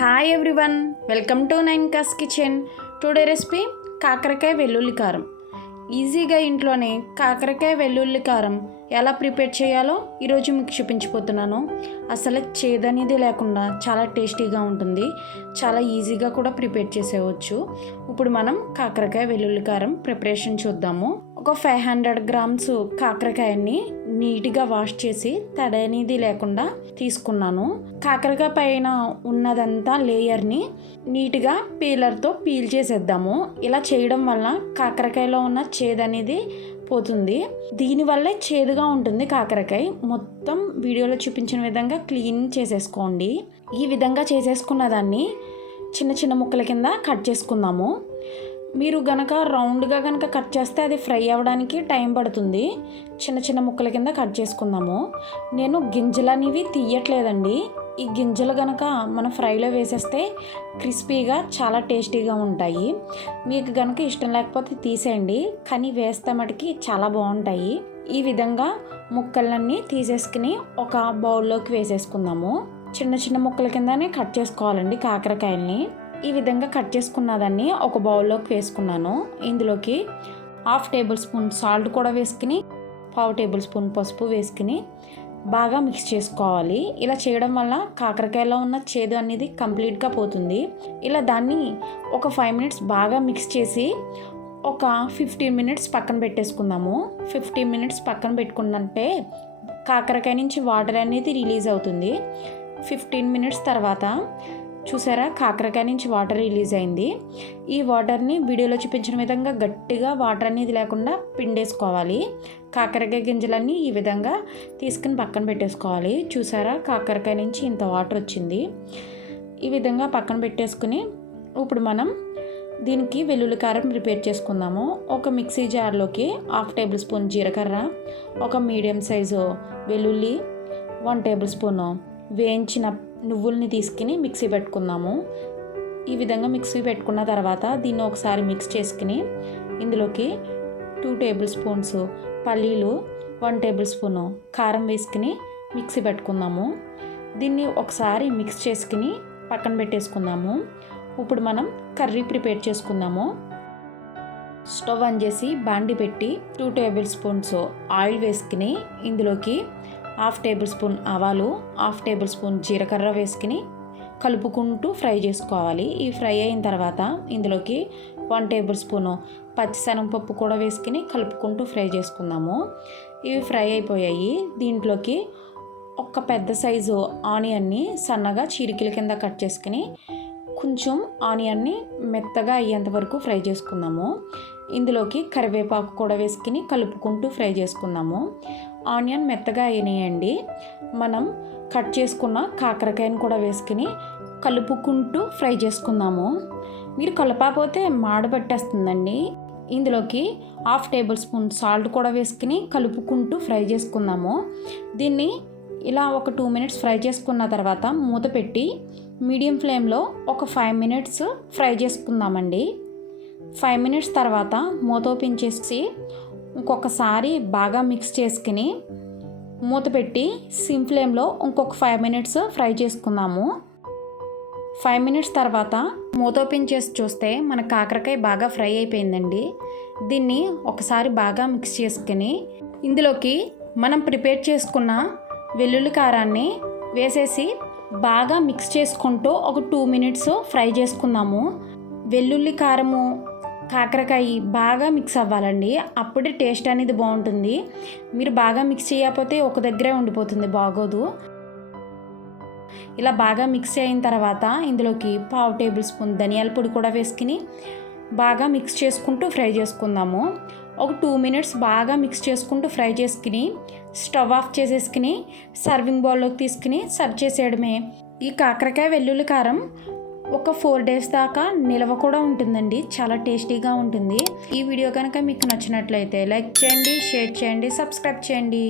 Hi everyone welcome to nine cos kitchen today recipe కాకరకాయ వెల్లుల్లి కారం. ఈజీగా ఇంట్లోనే కాకరకాయ వెల్లుల్లి కారం ఎలా ప్రిపేర్ చేయాలో ఈరోజు మీకు చూపించిపోతున్నాను. అసలు చేదనేది లేకుండా చాలా టేస్టీగా ఉంటుంది. చాలా ఈజీగా కూడా ప్రిపేర్ చేసేవచ్చు. ఇప్పుడు మనం కాకరకాయ వెల్లుల్లి కారం ప్రిపరేషన్ చూద్దాము. ఒక ఫైవ్ హండ్రెడ్ గ్రామ్స్ కాకరకాయని నీట్గా వాష్ చేసి తడి అనేది లేకుండా తీసుకున్నాను. కాకరకాయ పైన ఉన్నదంతా లేయర్ని నీట్గా పీలర్తో పీల్ చేసేద్దాము. ఇలా చేయడం వల్ల కాకరకాయలో ఉన్న చేదు అనేది పోతుంది దీనివల్లే చేదుగా ఉంటుంది కాకరకాయ. మొత్తం వీడియోలో చూపించిన విధంగా క్లీన్ చేసేసుకోండి. ఈ విధంగా చేసేసుకున్న దాన్ని చిన్న చిన్న ముక్కల కింద కట్ చేసుకుందాము. మీరు గనక రౌండ్గా కనుక కట్ చేస్తే అది ఫ్రై అవ్వడానికి టైం పడుతుంది. చిన్న చిన్న ముక్కల కింద కట్ చేసుకుందాము. నేను గింజలు అనేవి తీయట్లేదండి. ఈ గింజలు గనక మనం ఫ్రైలో వేసేస్తే క్రిస్పీగా చాలా టేస్టీగా ఉంటాయి. మీకు గనక ఇష్టం లేకపోతే తీసేయండి. కానీ వేస్తే మటుకి చాలా బాగుంటాయి. ఈ విధంగా ముక్కలన్నీ తీసేసుకుని ఒక బౌల్లోకి వేసేసుకుందాము. చిన్న చిన్న ముక్కల కిందనే కట్ చేసుకోవాలండి కాకరకాయల్ని. ఈ విధంగా కట్ చేసుకున్న దాన్ని ఒక బౌల్లోకి వేసుకున్నాను. ఇందులోకి హాఫ్ టేబుల్ స్పూన్ సాల్ట్ కూడా వేసుకుని పావు టేబుల్ స్పూన్ పసుపు వేసుకుని బాగా మిక్స్ చేసుకోవాలి. ఇలా చేయడం వల్ల కాకరకాయలో ఉన్న చేదు అనేది కంప్లీట్గా పోతుంది. ఇలా దాన్ని ఒక ఫైవ్ మినిట్స్ బాగా మిక్స్ చేసి ఒక ఫిఫ్టీన్ మినిట్స్ పక్కన పెట్టేసుకుందాము. ఫిఫ్టీన్ మినిట్స్ పక్కన పెట్టుకుందంటే కాకరకాయ నుంచి వాటర్ అనేది రిలీజ్ అవుతుంది. ఫిఫ్టీన్ మినిట్స్ తర్వాత చూసారా? కాకరకాయ నుంచి వాటర్ రిలీజ్ అయింది. ఈ వాటర్ని వీడియోలో చూపించిన విధంగా గట్టిగా వాటర్ అనేది లేకుండా పిండేసుకోవాలి. కాకరకాయ గింజలన్నీ ఈ విధంగా తీసుకుని పక్కన పెట్టేసుకోవాలి. చూసారా? కాకరకాయ నుంచి ఇంత వాటర్ వచ్చింది. ఈ విధంగా పక్కన పెట్టేసుకుని ఇప్పుడు మనం దీనికి వెల్లుల్లి కారం ప్రిపేర్ చేసుకుందాము. ఒక మిక్సీ జార్లోకి హాఫ్ టేబుల్ స్పూన్ జీలకర్ర ఒక మీడియం సైజు వెల్లుల్లి వన్ టేబుల్ స్పూను వేయించిన నువ్వుల్ని తీసుకుని మిక్సీ పెట్టుకుందాము. ఈ విధంగా మిక్సీ పెట్టుకున్న తర్వాత దీన్ని ఒకసారి మిక్స్ చేసుకుని ఇందులోకి టూ టేబుల్ స్పూన్స్ పల్లీలు వన్ టేబుల్ స్పూన్ కారం వేసుకుని మిక్సీ పెట్టుకుందాము. దీన్ని ఒకసారి మిక్స్ చేసుకుని పక్కన పెట్టేసుకుందాము. ఇప్పుడు మనం కర్రీ ప్రిపేర్ చేసుకుందాము. స్టవ్ ఆన్ చేసి బాండి పెట్టి టూ టేబుల్ స్పూన్స్ ఆయిల్ వేసుకుని ఇందులోకి హాఫ్ టేబుల్ స్పూన్ ఆవాలు హాఫ్ టేబుల్ స్పూన్ జీలకర్ర వేసుకుని కలుపుకుంటూ ఫ్రై చేసుకోవాలి. ఈ ఫ్రై అయిన తర్వాత ఇందులోకి వన్ టేబుల్ స్పూను పచ్చిశనగపప్పు కూడా వేసుకుని కలుపుకుంటూ ఫ్రై చేసుకుందాము. ఇవి ఫ్రై అయిపోయాయి. దీంట్లోకి ఒక పెద్ద సైజు ఆనియన్ని సన్నగా చీరికల కింద కట్ చేసుకుని కొంచెం ఆనియన్ని మెత్తగా అయ్యేంత వరకు ఫ్రై చేసుకుందాము. ఇందులోకి కరివేపాకు కూడా వేసుకుని కలుపుకుంటూ ఫ్రై చేసుకుందాము. ఆనియన్ మెత్తగా అయినాయండి. మనం కట్ చేసుకున్న కాకరకాయను కూడా వేసుకుని కలుపుకుంటూ ఫ్రై చేసుకుందాము. మీరు కలపకపోతే మాడబెట్టేస్తుందండి ఇందులోకి హాఫ్ టేబుల్ స్పూన్ సాల్ట్ కూడా వేసుకుని కలుపుకుంటూ ఫ్రై చేసుకుందాము. దీన్ని ఇలా ఒక టూ మినిట్స్ ఫ్రై చేసుకున్న తర్వాత మూత పెట్టి మీడియం ఫ్లేమ్లో ఒక ఫైవ్ మినిట్స్ ఫ్రై చేసుకుందామండి. ఫైవ్ మినిట్స్ తర్వాత మూత ఓపెన్ చేసి ఇంకొకసారి బాగా మిక్స్ చేసుకుని మూత పెట్టి సిమ్ ఫ్లేమ్లో ఇంకొక ఫైవ్ మినిట్స్ ఫ్రై చేసుకుందాము. ఫైవ్ మినిట్స్ తర్వాత మూత ఓపెన్ చేసి చూస్తే మన కాకరకాయ బాగా ఫ్రై అయిపోయిందండి. దీన్ని ఒకసారి బాగా మిక్స్ చేసుకుని ఇందులోకి మనం ప్రిపేర్ చేసుకున్న వెల్లుల్లి కారాన్ని వేసేసి బాగా మిక్స్ చేసుకుంటూ ఒక టూ మినిట్స్ ఫ్రై చేసుకుందాము. వెల్లుల్లి కారము కాకరకాయ బాగా మిక్స్ అవ్వాలండి. అప్పుడే టేస్ట్ అనేది బాగుంటుంది. మీరు బాగా మిక్స్ చేయకపోతే ఒక దగ్గరే ఉండిపోతుంది బాగోదు. ఇలా బాగా మిక్స్ అయిన తర్వాత ఇందులోకి పావు టేబుల్ స్పూన్ ధనియాల పొడి కూడా వేసుకుని బాగా మిక్స్ చేసుకుంటూ ఫ్రై చేసుకుందాము. ఒక టూ మినిట్స్ బాగా మిక్స్ చేసుకుంటూ ఫ్రై చేసుకుని స్టవ్ ఆఫ్ చేసేసుకుని సర్వింగ్ బౌల్లోకి తీసుకుని సర్వ్ చేసేయడమే. ఈ కాకరకాయ వెల్లుల్లి కారం ఒక ఫోర్ డేస్ దాకా నిల్వ కూడా ఉంటుందండి. చాలా టేస్టీగా ఉంటుంది. ఈ వీడియో కనుక మీకు నచ్చినట్లయితే లైక్ చేయండి షేర్ చేయండి సబ్స్క్రైబ్ చేయండి.